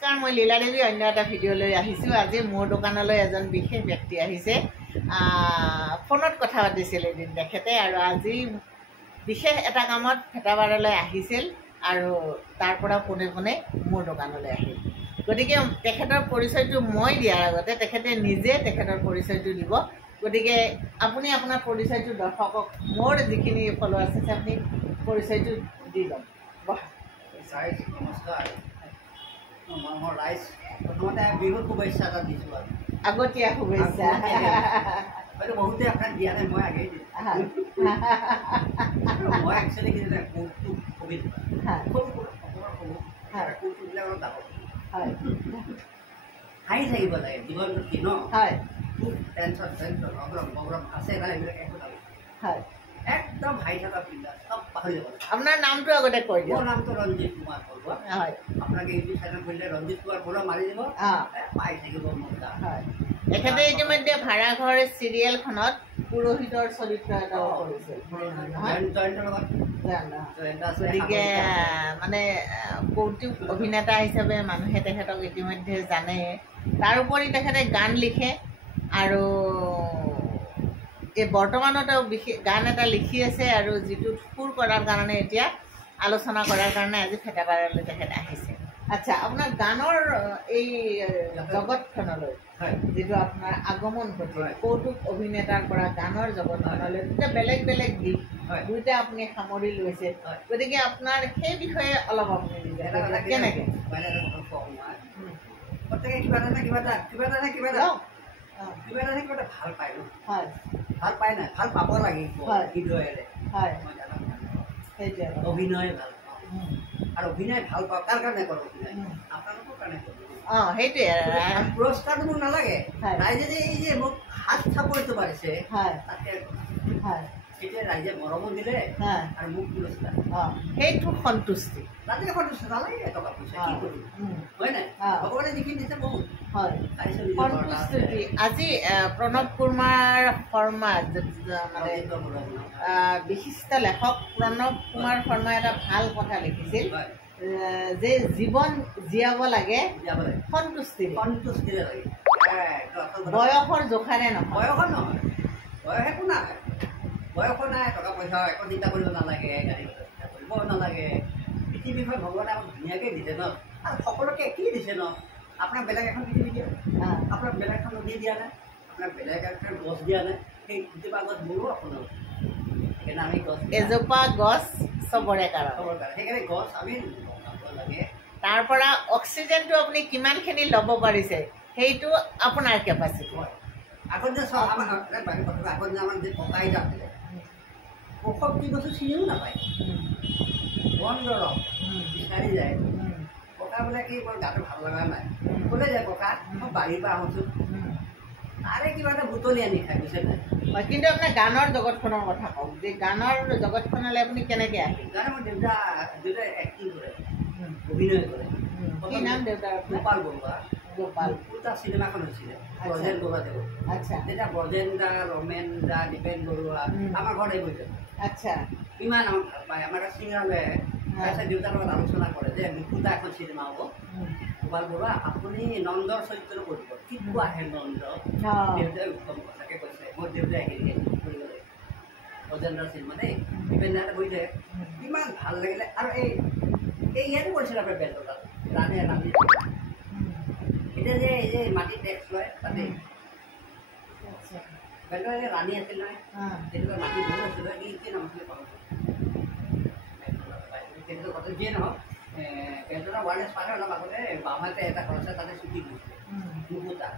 নমস্কাৰ, মই লীলা দেৱী অন্য এটা ভিডিঅ'লৈ আহিছোঁ। আজি মোৰ দোকানলৈ এজন বিশেষ ব্যক্তি আহিছে। ফোনত কথা পাতিছিল এদিন তেখেতে, আৰু আজি বিশেষ এটা কামত ভেটাবাৰলৈ আহিছিল আৰু তাৰ পৰা পোনে পোনে মোৰ দোকানলৈ আহিল। গতিকে তেখেতৰ পৰিচয়টো মই দিয়াৰ আগতে তেখেতে নিজে তেখেতৰ পৰিচয়টো দিব। গতিকে আপুনি আপোনাৰ পৰিচয়টো দৰ্শকক, মোৰ যিখিনি ফলোৱাৰ্ছ আছে, আপুনি পৰিচয়টো দি লওক। নমস্কাৰ, মই ৰাইজ প্ৰথমতে বিহুৰ শুভেচ্ছা এটা দিছোঁ আৰু আগতীয়া শুভেচ্ছা। হয়তো বহুতে আপোনাক দিয়া নাই, মই আগেই দিছোঁ। মই একচুৱেলি কি জানে, কৌতুক কবিতা কৌতুকবিলাক অলপ ডাঙৰ হাঁহি থাকিব লাগে জীৱনটোত, কি ন? খুব টেনশ্যন অগ্ৰম আছে না, এইবিলাক একো নালাগে, একদম হাঁহি থকা পিন্ধা চব পাহৰি যাব লাগে। আপোনাৰ নামটো আগতে কৈ দিয়ক। মোৰ নামটো ৰঞ্জিত কুমাৰ বৰুৱা। আপোনালোকে ইউটিউব চেনেল খুলিলে ৰঞ্জিত কুমাৰ বৰুৱা মাৰি দিব, পাই থাকিব মজা। তেখেতে ইতিমধ্যে ভাড়াঘৰ চিৰিয়েলখনত পুৰোহিতৰ চৰিত্ৰ এটাও কৰিছে। গতিকে মানে কৌতুক অভিনেতা হিচাপে মানুহে তেখেতক ইতিমধ্যে জানে। তাৰোপৰি তেখেতে গান লিখে, আৰু এই বৰ্তমানতো বিশেষ গান এটা লিখি আছে, আৰু যিটো সুৰ কৰাৰ কাৰণে এতিয়া আলোচনা কৰাৰ কাৰণে আজি ভেটাবাৰলৈ তেখেত আহিছে। আচ্ছা, আপোনাৰ গানৰ এই জগতখনলৈ যিটো আপোনাৰ আগমন ঘটিল, কৌতুক অভিনেতাৰ পৰা গানৰ জগতখনলৈ, দুটা বেলেগ বেলেগ দিশ, দুইটা আপুনি সামৰি লৈছে। গতিকে আপোনাৰ সেই বিষয়ে অলপ আপুনি কেনেকৈ ভাল পায় ন? ভাল পায় নাই, ভাল পাব লাগিব হৃদয়েৰে। সেইটোৱে অভিনয় ভাল পাওঁ, আৰু অভিনয় ভাল পাওঁ কাৰ কাৰণে কৰোঁ? অভিনয় আপোনালোকৰ কাৰণে কৰোঁ। সেইটোৱে পুৰস্কাৰটো মোক নালাগে, ৰাইজে যে এই যে মোক হাত চাপৰিটো পাৰিছে তাতে এতিয়া ৰাইজে মৰমো দিলে আৰু মোক পুৰস্কাৰ, সেইটো সন্তুষ্টি। তাতে সন্তুষ্টি নালাগে টকা পইচা, কি কৰিম? হয় নাই? ভগৱানে যিখিনি দিছে বহুত সন্তুষ্টি। আজি প্ৰণৱ কুমাৰ শৰ্মা, মানে বিশিষ্ট লেখক প্ৰণৱ কুমাৰ শৰ্মাই এটা ভাল কথা লিখিছিল যে জীৱন জীয়াব লাগে সন্তুষ্টিৰে, সন্তুষ্টিৰে লাগে, বয়সৰ জোখাৰে নহয়। বয়সৰ নহয়, বয়স একো নাই, বয়সো নাই, টকা পইচা একো চিন্তা কৰিব নালাগে, গাড়ী চিন্তা কৰিব নালাগে। পৃথিৱীখন ভগৱানে আমাক ধুনীয়াকৈ দিছে ন, আৰু সকলোকে একেই দিছে ন। আপোনাক বেলেগ এখন পৃথিৱী দিয়া, আপোনাক বেলেগ এখন নদী দিয়া নাই, আপোনাক বেলেগ এখন গছ দিয়া নাই। সেই দুজোপা গছ মোৰো আপোনালোক, সেইকাৰণে আমি গছ, এজোপা গছ চবৰে কাৰণে, সেইকাৰণে গছ আমি লগাব লাগে। তাৰ পৰা অক্সিজেনটো আপুনি কিমানখিনি ল'ব পাৰিছে সেইটো আপোনাৰ কেপাচিটি। আগত যে চব আমাৰ আগত যে আমাৰ যে ককা আইতা আছিলে, ঔষধ কি বস্তু চিনিও নাপায়, বন দৰৱ বিচাৰি যায়। ককা বোলে কি মোৰ গাটো ভাল লগা নাই, ক'লে যায় ককা মই বাৰীৰ পৰা আহোঁচোন, তাৰে কিবা এটা বুটলি আনি খাই, বুজিছে নাই? কিন্তু আপোনাৰ গানৰ জগতখনৰ কথা কওক, যে গানৰ জগতখনলৈ আপুনি কেনেকৈ আহিল? গানে মোৰ দেউতাই এক্টিং কৰে, অভিনয় কৰে। কি নাম দেউতাৰ? গোপাল বৰুৱা। গোপাল দুটা চিনেমাখন হৈছিলে, ব্ৰজেন বৰুৱাদেৱ। আচ্ছা, তেতিয়া ব্ৰজেন দা, ৰমেন দা, দীপেন বৰুৱা আমাৰ ঘৰত আহিব। আচ্ছা, ইমান আমাক ভাল পায়। আমাৰ চিনেমালৈ তাৰপিছত দেউতাৰ লগত আলোচনা কৰে যে দুটা এখন চিনেমা হ'ব, গোপাল বৰুৱা আপুনি নন্দৰ চৰিত্ৰ কৰিব, কি কোৱা আহে নন্দ? দেউতাই উত্তম কথাকে কৈছে, মোৰ দেউতাই হেৰি কৰিব লাগে ব্ৰজেন দাৰ চিনেমা দেই, দীপেন দাহঁতে বহি থাকে, ইমান ভাল লাগিলে। আৰু এই ইয়াতো কৰিছিলে আপোনাৰ বেলতলাত ৰাণী এতিয়া যে এই যে মাটি টেক্স লয় তাতে বেলতলা যে ৰাণী আছিল নহয়, তেনেকুৱা মাটি বহুত আছিলে, কি নাম আছিলে তেনেকুৱা কথা যিয়ে নহওক, বেলতলা ৱাৰনেছ পালে অলপ আগতে বামাতে এটা ঘৰ আছে, তাতে ছুটি দিছিলে নুপুতা,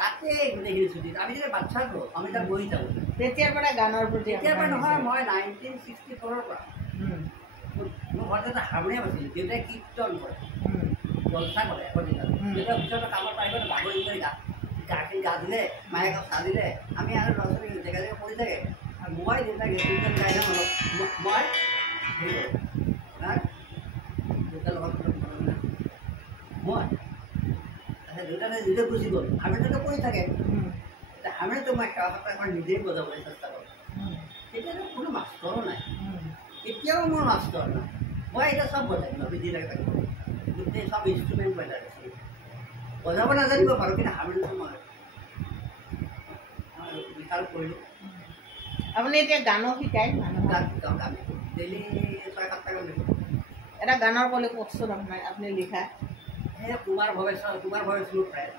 তাতে গোটেইখিনি ছুটি। আমি যেতিয়া বাচ্ছাটো আমি তাত বহি থাকোঁ, তেতিয়াৰ পৰা গানৰ প্ৰতি? তেতিয়াৰ পৰা নহয়, মই 1964 পৰা। মোৰ ঘৰত এটা হাৰমনিয়াম আছিল, দেউতাই কীৰ্তন কৰে, জলচা কৰে। দেউতাই ওচৰত কামত পাৰিব বাগৰি কৰি গাখিনি গা দিলে, মায়ে একাপ চাহ দিলে, আমি আৰু ল'ৰা ছোৱালী জেগা জেগা পৰি থাকে, আৰু মই দেউতাক কীৰ্তন গাই যাম অলপ, মই হেৰি কৰোঁ দেউতাৰ লগত মই তাৰপিছত দেউতাই নিজে গুচি গ'ল, হাৰমনিয়ামটো পৰি থাকে, হাৰমনিয়ামটো মই সেৱা সপ্তাহ নিজেই বজাবলৈ চেষ্টা কৰোঁ। তেতিয়াতো কোনো মাষ্টৰো নাই, এতিয়াও মোৰ মাষ্টৰ নাই, মই এতিয়া চব বজাই দিম, আপুনি যি লাগে তাকে এই সব ইনষ্ট্ৰুমেণ্ট বজাইছে বজাব নাজানিব পাৰোঁ কিন্তু হাৰমনিয়াম মই বিচাৰ কৰিলোঁ আপুনি এতিয়া গানো শিকায় গান শিকাওঁ গান ডেইলি 6-7টা গান লিখোঁ এটা গানৰ ক'লে কওকচোন আপোনাৰ আপুনি লিখা এই কুমাৰ ভৱেশ্বৰ মোৰ প্ৰায়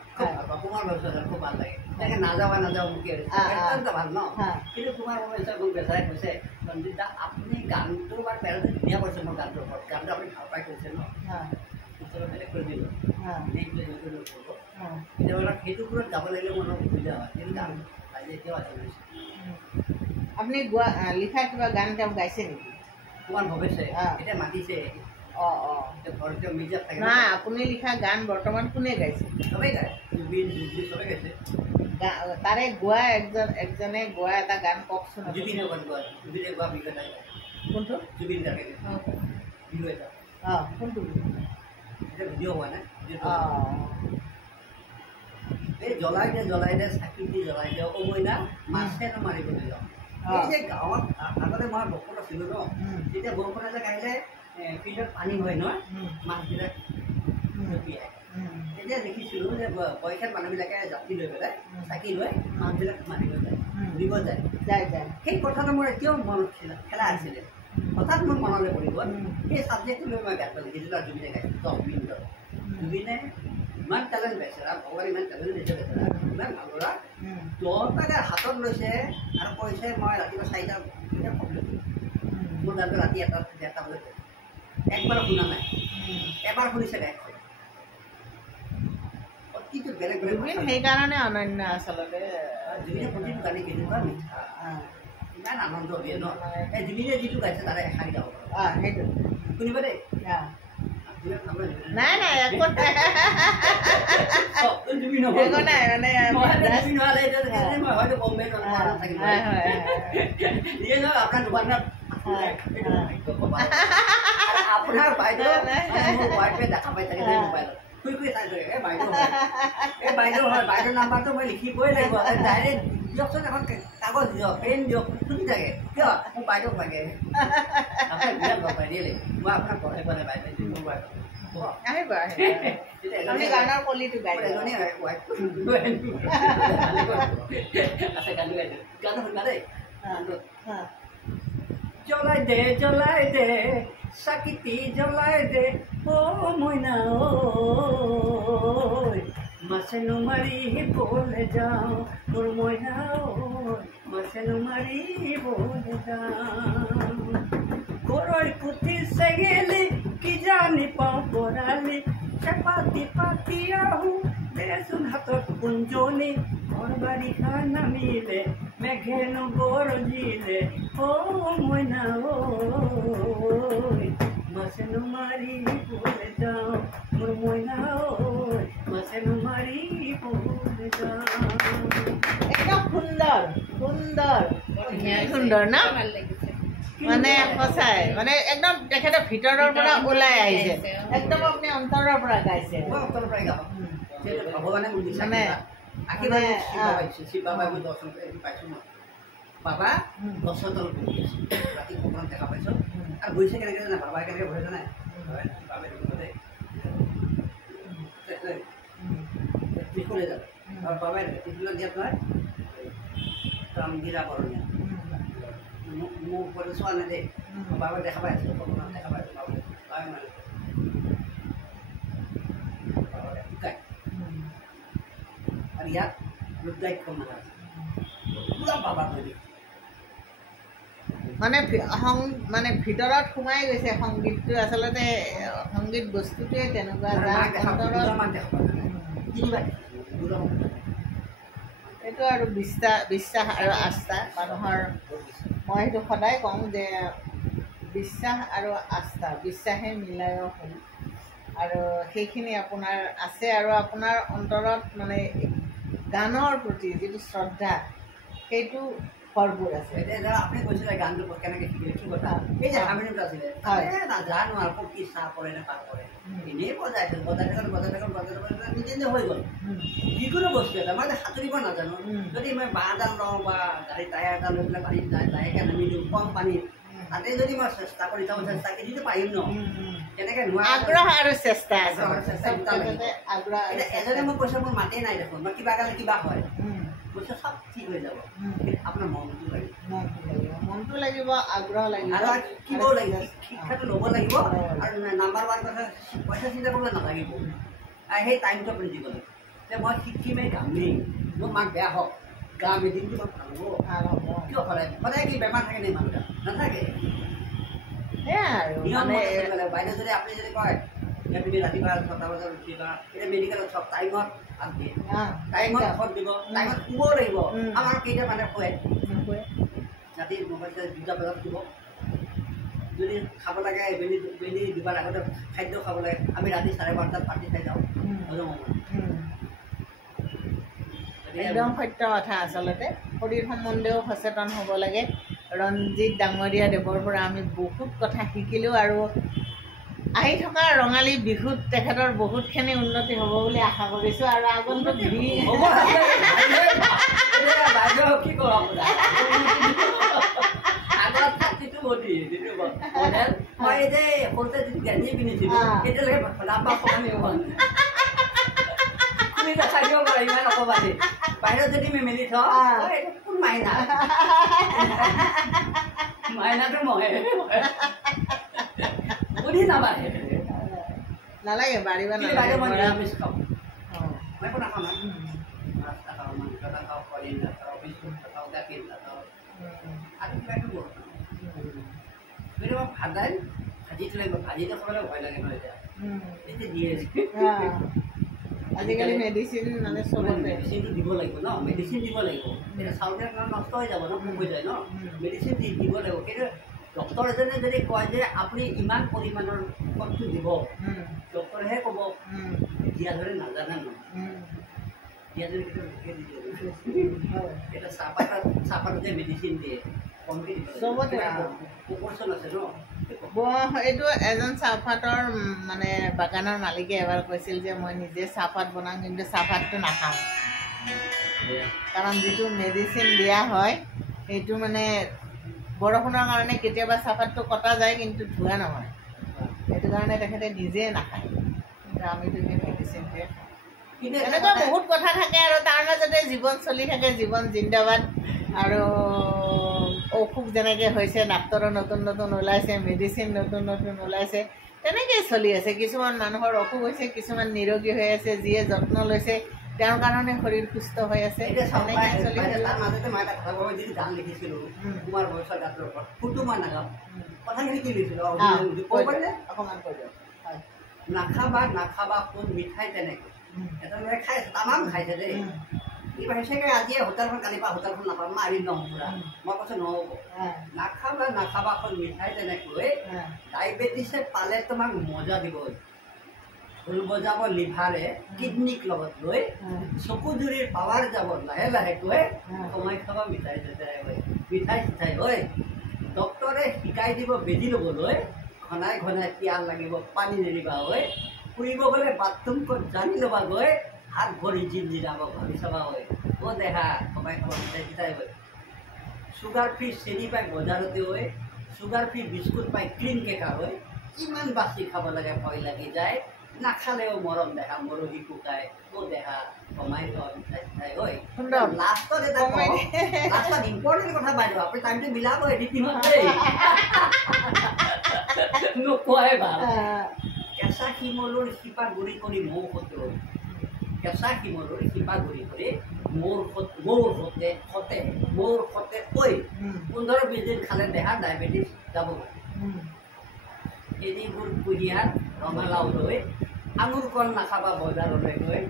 কুমাৰ ভৱেশ্বৰ খুব ভাল লাগে তেনেকৈ নাযাওঁ মুখে অত্যন্ত ভাল ন কিন্তু কুমাৰ ভৱেশ্বৰ মোক বেচাই কৈছে ৰঞ্জিত দা আপুনি গানটো বা পেৰাটো ধুনীয়া কৰিছে মোৰ গানটোৰ ওপৰত গানটো আপুনি ভাল পাই কৈছে ন ওচৰত বেলেগ কৰি দিলোঁ কেতিয়াবা সেইটো ওপৰত গাব লাগিলে মোৰ অলপ অসুবিধা হয় কিন্তু গান আজি এতিয়াও আছে আপুনি গোৱা লিখা কিবা গান তেওঁ গাইছে নেকি কুমাৰ ভৱেশে এতিয়া মাতিছে ঘৰতে মিউজিক থাকে নাই আপুনি লিখা গান বৰ্তমান কোনে গাইছে চবেই গায় জুবিন চবেই গাইছে তাৰে গোৱা একজনে গোৱা এটা গান কওকচোন জুবিনে গোৱা বিগত কোনটো জুবিন গানে ভিডিঅ' এটা কোনটো এটা ভিডিঅ' হোৱা নাই এই জ্বলাই দে চাকি দি জ্বলাই দে অমৈনা মাছে মাৰিবলৈ যাওঁ এই যে গাঁৱত আগতে মই বৰষুণ আছিলোঁ ন তেতিয়া বৰষুণ এজাক আহিলে ফিল্ডত পানী হয় নহয় মাছবিলাক জঁপিয়াই তেতিয়া দেখিছিলোঁ যে বয়সীয়াল মানুহবিলাকে জাপি লৈ পেলাই চাকি লৈ মাছবিলাক মাৰিব যায় ঘূৰিব যায় সেই কথাটো মোৰ এতিয়াও মনত খেলা আছিলে হঠাৎ মোৰ মনলৈ পৰিব সেই ছাবজেক্টটো লৈ মই গান লিখিছিলোঁ আৰু জুবিনে গাইছোঁ 10 মিনিটত জুবিনে ইমান টেলেণ্ট পাইছে আৰু ভগৱান ইমান টেলেণ্ট দিছে পাইছে ইমান ভাল ল'ৰা 10টাকে হাতত লৈছে আৰু কৈছে মই ৰাতিপুৱা 4টা কমপ্লিট কৰিম মোৰ গানটো ৰাতি 1টা বজাত একবাৰো শুনা নাই এবাৰ শুনিছে গাইছে প্ৰতিটো বেলেগ বেলেগ সেইকাৰণে অনন্য আচলতে জুবিনে প্ৰতিটো গানে কেনেকুৱা মিঠা ইমান আনন্দ দিয়ে ন এই জুবিনে যিটো গাইছে তাৰে এষাৰি গাব পাৰোঁ সেইটো শুনিব দেই নাই একো নাই মানে আপোনাৰ বাইদেউ ৱাইফে দেখা পাই থাকে মোবাইলত শুই চাই থাকে এই বাইদেউ হয় বাইদেউৰ নাম্বাৰটো মই লিখিবই লাগিব ডাইৰেক্ট দিয়কচোন এখন কাগজ দিয়ক পেন দিয়ক শুনি থাকে কিয় মোক বাইদেউক লাগে বিৰাট ভাল পাই দিলে মই আপোনাক পঢ়াই পোৱা নাই বাইদেউ আহিব গানৰ কলিটো গাই জ্বলাই দে চাকিতি জ্বলাই দে ও মইনা মাছেনো মাৰি বলে যাওঁ তোৰ মইনা মাছেনো মাৰি বলে যাওঁ গৰৈ পুঠি চেঙেলি কি জানি পাওঁ বৰালি চেপাতি পাতি আহোঁ দেচোন হাতত কুঞ্জনি ঘৰ বাৰিষা নামিলে মেঘেনো গৰজিলে ও মইনা মাছেনো মাৰি বলে যাওঁ মোৰ মইনা মাছেনো মাৰি বলে যাওঁ একদম সুন্দৰ না মানে সঁচাই মানে একদম তেখেতৰ ভিতৰৰ পৰা ওলাই আহিছে একদম আপুনি অন্তৰৰ পৰা গাইছে ভগৱানে মানে বাবা গছৰ তলত বহি আছে ৰাতি সপোনত দেখা পাইছোঁ আৰু বহিছে কেনেকৈ জানে বাবাই কেনেকৈ বহে জানে বাবাই ত্ৰিশূলে যাবে আৰু বাবাই ত্ৰিশূলত দিয়াত নহয় ৰামগিৰা বৰণীয়া মোক ওপৰতে চোৱা নাই দেই বাবাই দেখা পাই আছোঁ সপোনত দেখা পাই আছোঁ বাবাই মানে বাবাই শিকায় আৰু ইয়াত ৰুদ্ৰাক্ষ মহাৰাজ পুৰা বাবা ধৰি মানে ভিতৰত সোমাই গৈছে সংগীতটো আচলতে সংগীত বস্তুটোৱে তেনেকুৱা এইটো আৰু বিশ্বাস আৰু আস্থা মানুহৰ মই সেইটো সদায় কওঁ যে বিশ্বাস আৰু আস্থা বিশ্বাসে মিলায় হ'ল আৰু সেইখিনি আপোনাৰ আছে আৰু আপোনাৰ অন্তৰত মানে গানৰ প্ৰতি যিটো শ্ৰদ্ধা সেইটো ভৰপূৰ আছে আপুনি কৈছিলে গানটো কেনেকৈ শিকিলে কি কথা এই যে হাৰমনিয়ামটো আছিলে নাজানো আৰু কি চাহ পৰে নে পাৰ কৰে এনেই বজাইছোঁ বজাই নিজে নিজে হৈ গ'ল যিকোনো বস্তু এটা মই সাঁতুৰিব নাজানো যদি মই বাঁহ এডাল লওঁ বা গাড়ী টায়াৰ এটা লৈ পেলাই পানীত লাহেকৈ নামি দিওঁ কম পানীত তাতে যদি মই চেষ্টা কৰি থাকোঁ চেষ্টা কৰি পাৰিম ন কেনেকৈ নোৱাৰা আগ্ৰহ আৰু চেষ্টা আছে আগ্ৰহ এজনে মোক কৈছে মোৰ মাতেই নাই দেখোন মই কিবা কালে কিবা হয় কৈছে চব ঠিক হৈ যাব আপোনাৰ মনটো লাগিব আগ্ৰহ লাগিব আৰু শিকিবও লাগিব শিক্ষাটো ল'ব লাগিব আৰু নাম্বাৰ 1 কথা পইচা চিন্তা কৰিব নালাগিব সেই টাইমটো আপুনি দিব লাগিব যে মই শিকিমেই গামেই মোৰ মাক বেয়া হওক গাম এদিনটো মই ভাল হ'ব কিয় সদায় কি বেমাৰ থাকে নে মানুহ নাথাকে বাইদেউ যদি আপুনি যদি কয় তুমি ৰাতিপুৱা 6টা বজাত উঠিবা এতিয়া মেডিকেলত চব টাইমত দিয়ে টাইমত ঔষধ দিব টাইমত শুবও লাগিব আমাৰ কেইটা মানে শুৱে ৰাতি মোবাইল 2টা বজাত শুব যদি খাব লাগে বেলি দুবাৰ আগতে খাদ্য খাব লাগে আমি ৰাতি 12:30 পাতি খাই যাওঁ একদম সত্য কথা আচলতে শৰীৰ সম্বন্ধেও সচেতন হ'ব লাগে ৰঞ্জিত ডাঙৰীয়া দেৱৰ পৰা আমি বহুত কথা শিকিলোঁ আৰু আহি থকা ৰঙালী বিহুত তেখেতৰ বহুতখিনি উন্নতি হ'ব বুলি আশা কৰিছোঁ আৰু আগন্তুক বাহিৰত যদি আমি মেলি থওঁ কোন মাইনা মাইনাটো মহে বুদ্ধি নাবাঢ়ে নালাগে বাঢ়িব মই একো নাখাওঁ মাছ নাখাওঁ মাংস নাখাওঁ কণী নাখাওঁ বিস্কুট নাখাওঁ গাখীৰ নাখাওঁ আৰু কিবা কিবি কিন্তু মই ভাত দাইল ভাজিটো লাগিব ভাজিটো খাবলৈ ভয় লাগে নহয় এতিয়া দিয়ে আজিকালি মেডিচিন মানে চবতে মেডিচিনটো দিব লাগিব ন মেডিচিন দিব লাগিব এতিয়া চাউলটো নষ্ট হৈ যাব ন পোক হৈ যায় ন মেডিচিন দিব লাগিব কিন্তু ডক্টৰ এজনে যদি কয় যে আপুনি ইমান পৰিমাণৰ ঔষধটো দিব ডক্টৰেহে ক'ব দিয়া ধৰে নাজানে ন দিয়া ধৰে এতিয়া চাহপাতত যে মেডিচিন দিয়ে কমকৈ দিব চবতে প্ৰপৰ্চন আছে ন এইটো এজন চাহপাতৰ মানে বাগানৰ মালিকে এবাৰ কৈছিল যে মই নিজে চাহপাত বনাওঁ কিন্তু চাহপাতটো নাখাওঁ কাৰণ যিটো মেডিচিন দিয়া হয় সেইটো মানে বৰষুণৰ কাৰণে কেতিয়াবা চাহপাতটো কটা যায় কিন্তু ধোৱা নহয় সেইটো কাৰণে তেখেতে নিজে নাখায় কিন্তু আমিতো সেই মেডিচিনটোৱে খাওঁ কিন্তু এনেকুৱা বহুত কথা থাকে আৰু তাৰ মাজতে জীৱন চলি থাকে জীৱন জিন্দাবাদ আৰু অসুখ যেনেকৈ হৈছে ডাক্তৰৰ নতুন নতুন ওলাইছে মেডিচিন নতুন নতুন ওলাইছে তেনেকৈয়ে চলি আছে কিছুমান মানুহৰ অসুখ হৈছে কিছুমান নিৰোগী হৈ আছে যিয়ে যত্ন লৈছে তেওঁৰ কাৰণে শৰীৰ সুস্থ হৈ আছে তেনেকৈ চলি তাৰ মাজতে মই এটা কথা যিটো গান লিখিছিলোঁ কুমাৰ বয়সৰ গানৰ ওপৰত ফুটো মই নাগাওঁ কথাখিনি কি লিখিছিলোঁ অকণমান কৈ দিয়ক নাখাবা নাখাবা কোন মিঠাই তেনেকৈ এটা ল'ৰাই খাই আছে তামাম খাইছে দেই ই ভাবিছে আজিয়ে হোটেলখন কালি পৰা হোটেলখন নাপাম মাৰি নহ'ব পুৰা মই কৈছোঁ নহ'ব নাখাবা নাখাবা কোন মিঠাই তেনেকৈ ডায়েবেটিছে পালে তোমাক মজা দিব ঢোল বজাব লিভাৰে কিডনীক লগত লৈ চকুজুৰিৰ পাৱাৰ যাব লাহে লাহেকৈ কমাই খাবা মিঠাই চিঠাই হয় মিঠাই চিঠাই হয় ডক্টৰে শিকাই দিব বেজি ল'বলৈ ঘনাই ঘনাই পিয়াল লাগিব পানী নেৰিবা হয় ফুৰিব গ'লে বাথৰুম ক'ত জানি ল'বা গৈ হাত ভৰি জিনজিনাব ভাবি চাবা হয় দেহা কমাই খাবা মিঠাই চিঠাই হয় চুগাৰ ফ্ৰী চেনি পাই বজাৰতে হয় চুগাৰ ফ্ৰী বিস্কুট পাই ক্ৰীম কেকা হয় ইমান বাচি খাব লাগে ভয় লাগি যায় নাখালেও মৰম দেখা মৰহি শুকাই দেহা কমাই খাবা মিঠাই চিঠাই হয় লাষ্টত এটা লাষ্টত ইম্পৰ্টেণ্ট কথা বাইদেউ আপুনি টাইমটো মিলাব এডিটিঙত নোকোৱাই ভাল কেঁচা শিমলুৰ শিপা গুৰি কৰি মৌ সতে কেঁচা শিমলুৰ শিপা গুৰি কৰি মৌৰ সতে কৈ 15-20 দিন খালে দেহা ডায়েবেটিছ যাব এইবোৰ কুঁহিয়াৰ ৰঙালাও লৈ আঙুৰ কল নাখাবা বজাৰলৈ গৈ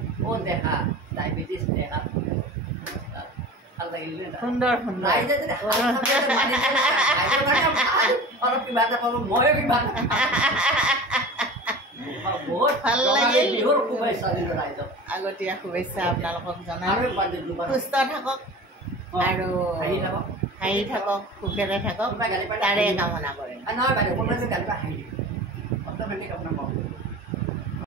দেহা ডায়েবেটিছ দেহা ভাল লাগিলে সুন্দৰ সুন্দৰ অলপ কিবা এটা পাব ময়ো কিবা বহুত ভাল লাগিল বিহুৰ শুভেচ্ছা দিলোঁ ৰাইজক আগতীয়া শুভেচ্ছা আপোনালোকক জনালোঁ সুস্থ থাকক আৰু হাঁহি থাকক সুখেৰে থাকক তাৰে কামনা কৰে নহয় বাইদেউ কোনোবাই গালি হাঁহি অট'মেটিক আপোনাৰ